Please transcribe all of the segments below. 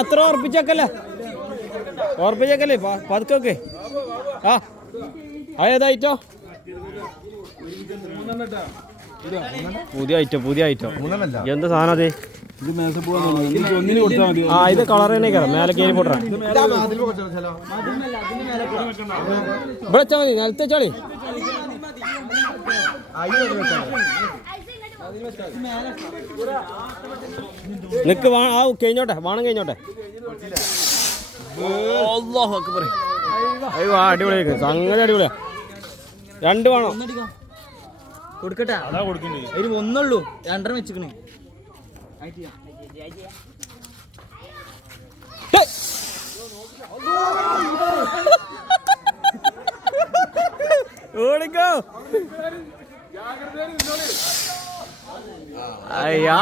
അത്ര ഉറപ്പിച്ചേക്കല്ലേ പതുക്കൊക്കെ. ആ അതേതായിട്ടോ? പുതിയ ഐറ്റം എന്താ സാധനം അത്? ആ ഇത് കളർ തന്നെ കയറാം. മേലെ കയറി പോട്ടാ. ഇവിടെ വെച്ചാൽ മതി, നിലത്ത് വെച്ചാളി. നിക്ക് കഴിഞ്ഞോട്ടെ, വാണം കഴിഞ്ഞോട്ടെ. അടിപൊളിയാ, സംഗതി അടിപൊളിയാ. 2 വേണോ? കൊടുക്കട്ടെ, അതാ കൊടുക്കണ്ടേ. അതിന് 1 ഉള്ളൂ, 2 വെച്ചിക്കണേ. ഓടിക്കോ.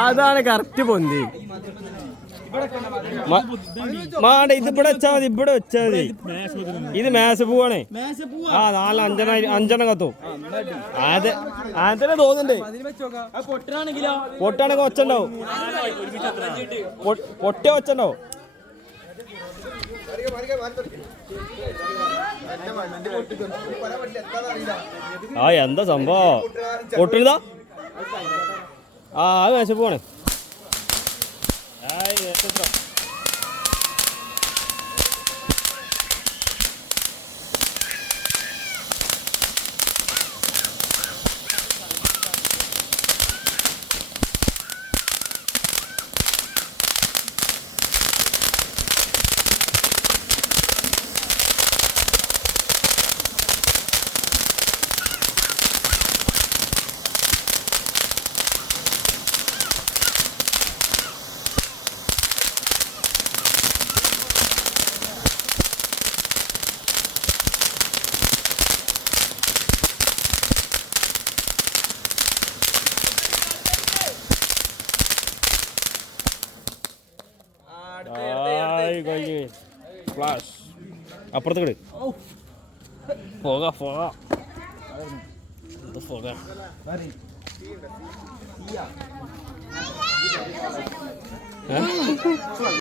അതാണ് കറക്റ്റ് പൊന്തി. ഇതിവിടെ വെച്ചാ മതി, ഇത് മേശ പൂവാണേ. ആ 4-5 കത്തും. അതിനെ തോന്നുന്നുണ്ട്. പൊട്ടാണെങ്കിൽ ഒച്ചുണ്ടാവും, പൊട്ടിയ ഒച്ചുണ്ടാവും. എന്താ സംഭവം? പൊട്ടുന്നതാ? അത് മേശ പൂവാണ്. ഫ്ലാഷ് അപ്പുറത്ത് കിട്. പോക